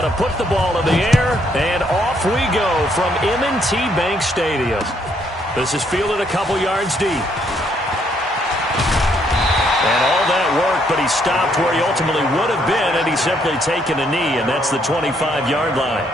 now to put the ball in the air, and off we go from M&T Bank Stadium. This is fielded a couple yards deep. And all that work, but he stopped where he ultimately would have been, and he's simply taken a knee, and that's the 25-yard line.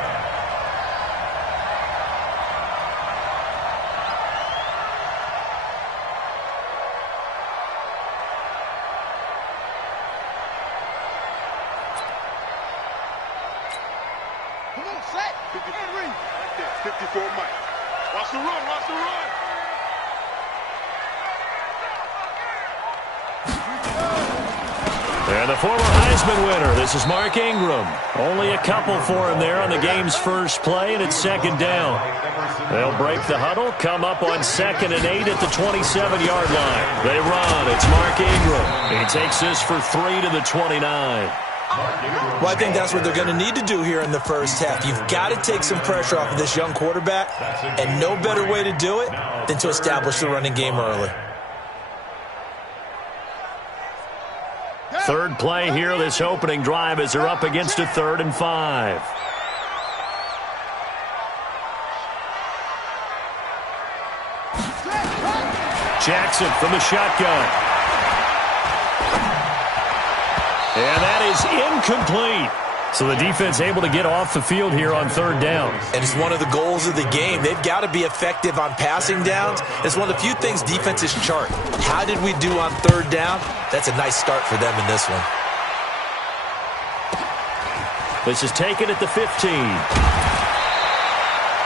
Come on, set. 54 Mike. Watch the run, watch the run. And the former Heisman winner, this is Mark Ingram. Only a couple for him there on the game's first play, and it's second down. They'll break the huddle, come up on 2nd and 8 at the 27-yard line. They run. It's Mark Ingram. He takes this for 3 to the 29. Well, I think that's what they're going to need to do here in the first half. You've got to take some pressure off of this young quarterback, and no better way to do it than to establish the running game early. Third play here, this opening drive, as they're up against a 3rd and 5. Jackson from the shotgun. And that is incomplete. So the defense able to get off the field here on 3rd down. And it's one of the goals of the game. They've got to be effective on passing downs. It's one of the few things defenses chart. How did we do on 3rd down? That's a nice start for them in this one. This is taken at the 15.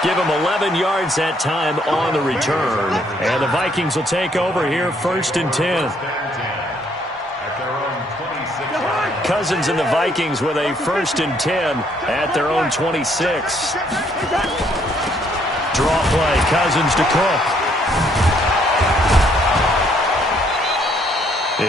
Give them 11 yards that time on the return. And the Vikings will take over here 1st and 10. Cousins and the Vikings with a 1st and 10 at their own 26. Draw play, Cousins to Cook.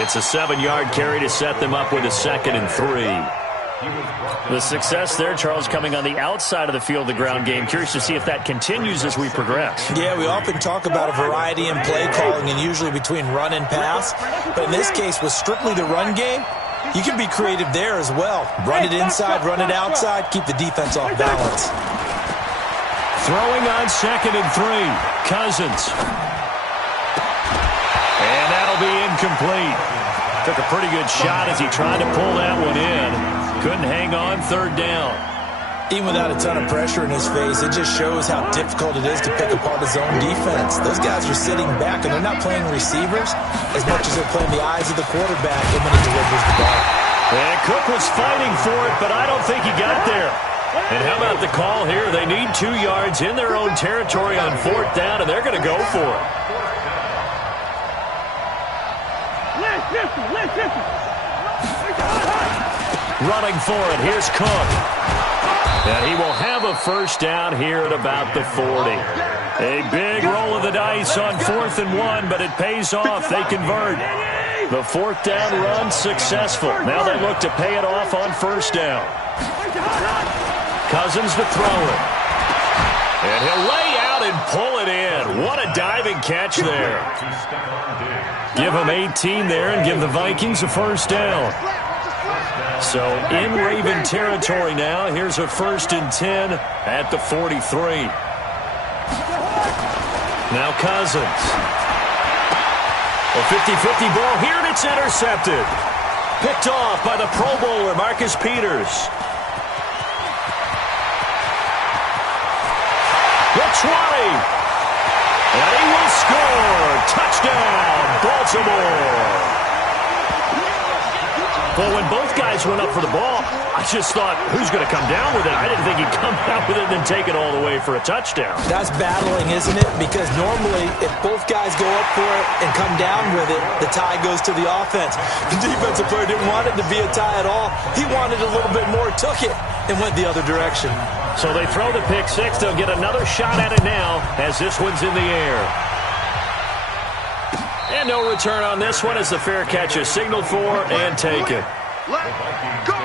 It's a 7-yard carry to set them up with a 2nd and 3. The success there, Charles, coming on the outside of the field, the ground game. Curious to see if that continues as we progress. Yeah, we often talk about a variety in play calling and usually between run and pass. But in this case, with strictly the run game, you can be creative there as well. Run it inside, run it outside, keep the defense off balance. Throwing on 2nd and 3. Cousins. And that'll be incomplete. Took a pretty good shot as he tried to pull that one in. Couldn't hang on 3rd down. Even without a ton of pressure in his face, it just shows how difficult it is to pick apart his own defense. Those guys are sitting back, and they're not playing receivers as much as they're playing the eyes of the quarterback and when he delivers the ball. And Cook was fighting for it, but I don't think he got there. And how about the call here? They need 2 yards in their own territory on 4th down, and they're going to go for it. Running for it, here's Cook. And he will have a 1st down here at about the 40. A big roll of the dice on 4th and 1, but it pays off. They convert. The 4th down run successful. Now they look to pay it off on 1st down. Cousins to throw it. And he'll lay out and pull it in. What a diving catch there. Give him 18 there and give the Vikings a 1st down. So in Raven territory now. Here's a 1st and 10 at the 43. Now Cousins. A 50-50 ball here, and it's intercepted. Picked off by the Pro Bowler, Marcus Peters. The 20. And he will score. Touchdown, Baltimore. Well, when both guys went up for the ball, I just thought, who's going to come down with it? I didn't think he'd come down with it and then take it all the way for a touchdown. That's battling, isn't it? Because normally, if both guys go up for it and come down with it, the tie goes to the offense. The defensive player didn't want it to be a tie at all. He wanted a little bit more, took it, and went the other direction. So they throw the pick six. They'll get another shot at it now as this one's in the air. And no return on this one as the fair catch is signaled for and taken. Let's go.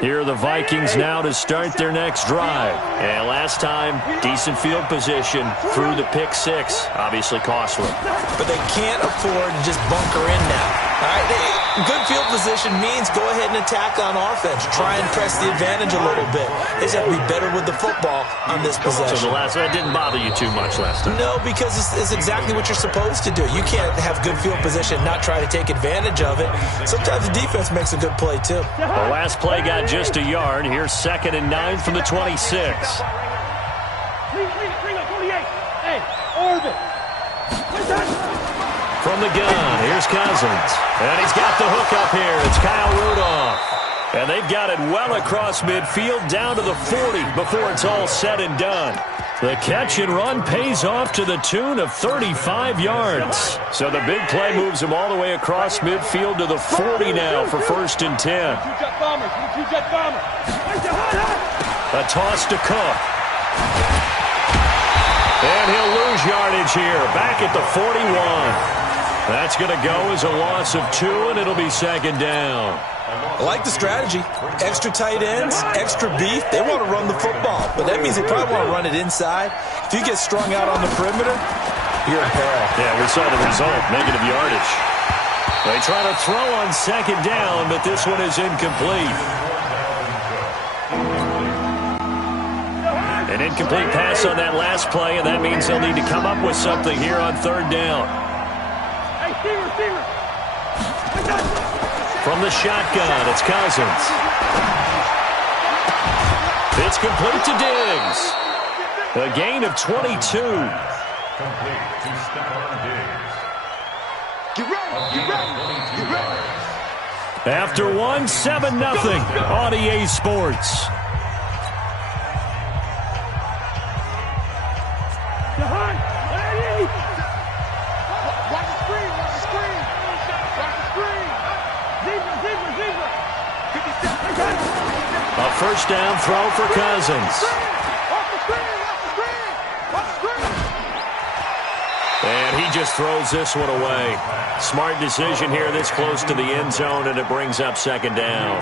Here are the Vikings now to start their next drive. And last time, decent field position through the pick six. Obviously costly. But they can't afford to just bunker in now. All right, good field position means go ahead and attack on offense. Try and press the advantage a little bit. They just have to be better with the football on this possession. So that didn't bother you too much last time? No, because it's exactly what you're supposed to do. You can't have good field position and not try to take advantage of it. Sometimes the defense makes a good play, too. The last play got just a yard. Here's 2nd and 9 from the 26. From the gun, here's Cousins. And he's got the hook up here. It's Kyle Rudolph. And they've got it well across midfield down to the 40 before it's all said and done. The catch and run pays off to the tune of 35 yards. So the big play moves him all the way across midfield to the 40 now for 1st and 10. A toss to Cook. And he'll lose yardage here, back at the 41. That's going to go as a loss of 2, and it'll be 2nd down. I like the strategy. Extra tight ends, extra beef. They want to run the football, but that means they probably want to run it inside. If you get strung out on the perimeter, you're in peril. Yeah, we saw the result, negative yardage. They try to throw on 2nd down, but this one is incomplete. An incomplete pass on that last play, and that means they'll need to come up with something here on 3rd down. From the shotgun, it's Cousins. It's complete to Diggs. A gain of 22. Complete to Stephon Diggs. Get ready. After 1, 7-0 on EA Sports. A 1st down throw for Cousins. And he just throws this one away. Smart decision here this close to the end zone, and it brings up 2nd down.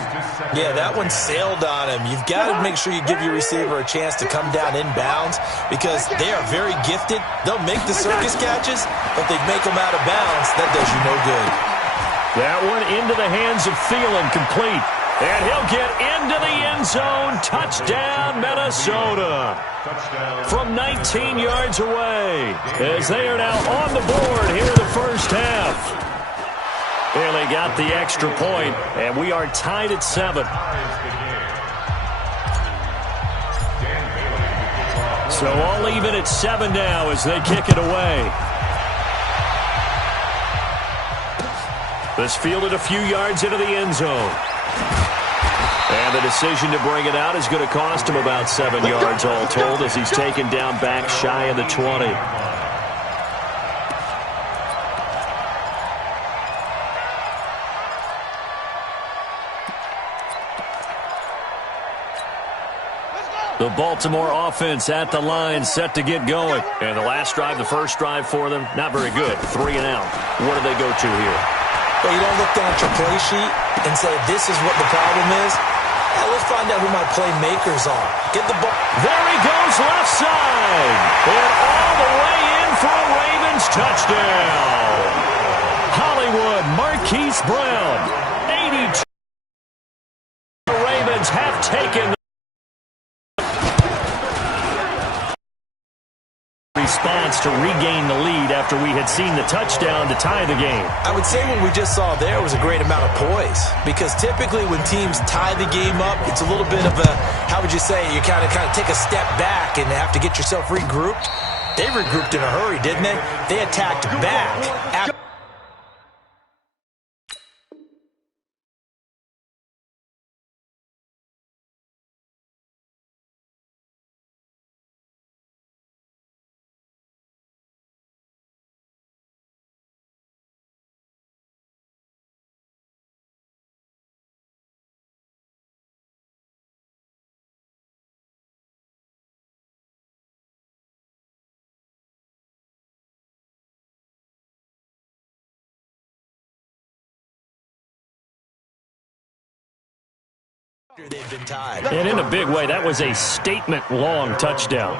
Yeah, that one sailed on him. You've got to make sure you give your receiver a chance to come down inbounds because they are very gifted. They'll make the circus catches, but they make them out of bounds. That does you no good. That one into the hands of Thielen, complete. And he'll get into the end zone. Touchdown, Minnesota. From 19 yards away, as they are now on the board here in the 1st half. And they got the extra point, and we are tied at 7. So all even at 7 now as they kick it away. This fielded a few yards into the end zone. And the decision to bring it out is going to cost him about 7 yards all told as he's taken down back shy of the 20. The Baltimore offense at the line, set to get going. And the last drive, the first drive for them, not very good. 3 and out. What do they go to here? Well, you don't look down at your play sheet and say, this is what the problem is. Let's find out who my playmakers are. Get the ball. There he goes, left side. And all the way in for a Ravens touchdown. Hollywood, Marquise Brown. 82. The Ravens have taken response to regain the lead after we had seen the touchdown to tie the game. I would say what we just saw there was a great amount of poise because typically when teams tie the game up, it's a little bit of a, how would you say, you kind of take a step back and have to get yourself regrouped. They regrouped in a hurry, didn't they? They attacked back. They've been tied. And in a big way, that was a statement-long touchdown.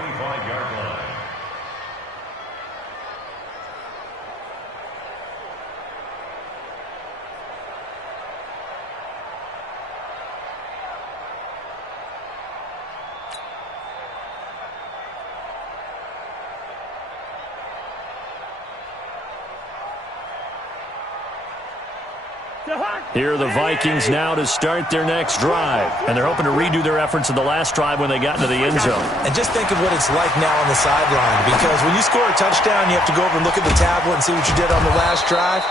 Here are the Vikings now to start their next drive. And they're hoping to redo their efforts in the last drive when they got into the end zone. And just think of what it's like now on the sideline. Because when you score a touchdown, you have to go over and look at the tablet and see what you did on the last drive.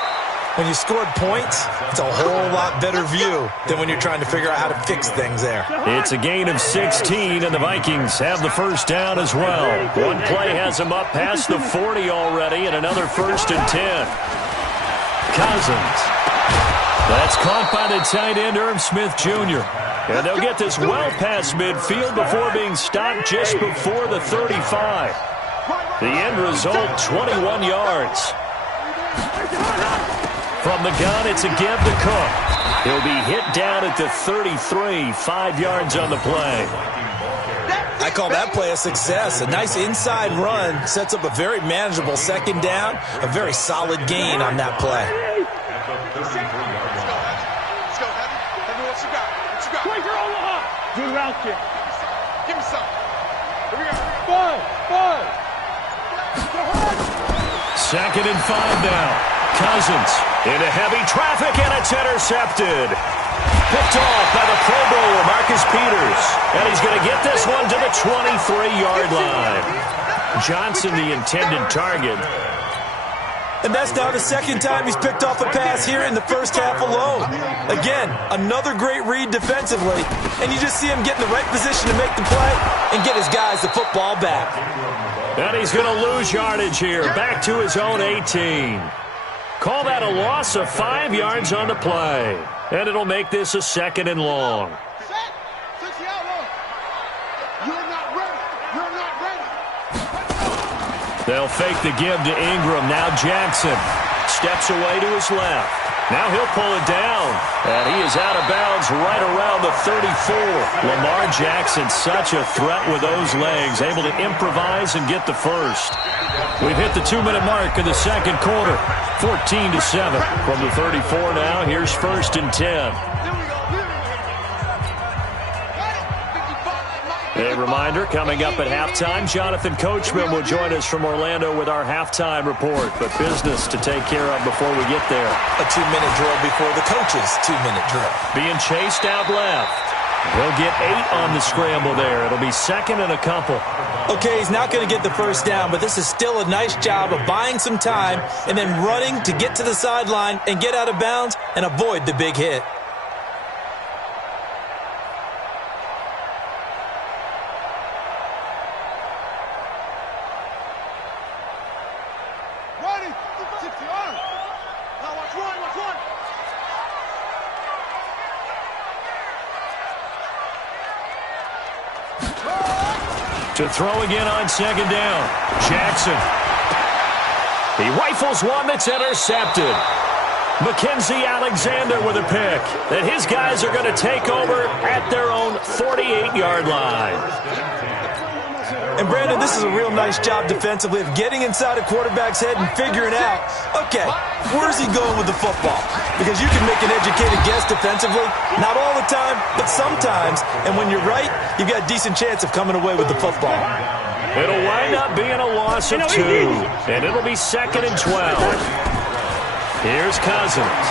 When you scored points, it's a whole lot better view than when you're trying to figure out how to fix things there. It's a gain of 16, and the Vikings have the first down as well. One play has them up past the 40 already, and another 1st and 10. Cousins. That's caught by the tight end, Irv Smith Jr. And they'll get this well past midfield before being stopped just before the 35. The end result, 21 yards. From the gun, it's a give to Cook. He'll be hit down at the 33, 5 yards on the play. I call that play a success. A nice inside run sets up a very manageable second down, a very solid gain on that play. Good route kick. Give me some. Here we go. Five. 2nd and 5 now. Cousins into heavy traffic, and it's intercepted. Picked off by the Pro Bowler, Marcus Peters. And he's going to get this one to the 23-yard line. Johnson, the intended target. And that's now the second time he's picked off a pass here in the first half alone. Again, another great read defensively, and you just see him get in the right position to make the play and get his guys the football back. And he's going to lose yardage here, back to his own 18. Call that a loss of 5 yards on the play, and it'll make this a 2nd and long. They'll fake the give to Ingram. Now Jackson steps away to his left. Now he'll pull it down. And he is out of bounds right around the 34. Lamar Jackson, such a threat with those legs, able to improvise and get the first. We've hit the 2-minute mark in the second quarter. 14-7 from the 34 now. Here's 1st and 10. A reminder, coming up at halftime, Jonathan Coachman will join us from Orlando with our halftime report. But business to take care of before we get there. A 2-minute drill before the coach's 2-minute drill. Being chased out left. He'll get 8 on the scramble there. It'll be 2nd and a couple. Okay, he's not going to get the first down, but this is still a nice job of buying some time and then running to get to the sideline and get out of bounds and avoid the big hit. To throw again on 2nd down. Jackson. He rifles one that's intercepted. Mackenzie Alexander with a pick. And his guys are going to take over at their own 48-yard line. And, Brandon, this is a real nice job defensively of getting inside a quarterback's head and figuring out, okay, where's he going with the football? Because you can make an educated guess defensively, not all the time, but sometimes. And when you're right, you've got a decent chance of coming away with the football. It'll wind up being a loss of 2, and it'll be 2nd and 12. Here's Cousins.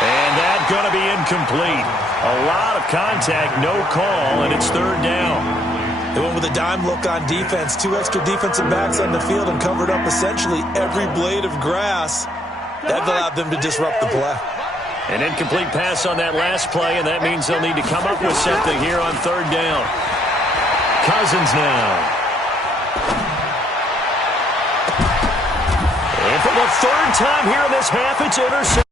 And that's going to be incomplete. A lot of contact, no call, and it's 3rd down. They went with a dime look on defense. 2 extra defensive backs on the field and covered up essentially every blade of grass. That allowed them to disrupt the play. An incomplete pass on that last play, and that means they'll need to come up with something here on 3rd down. Cousins now. And for the 3rd time here in this half, it's intercepted.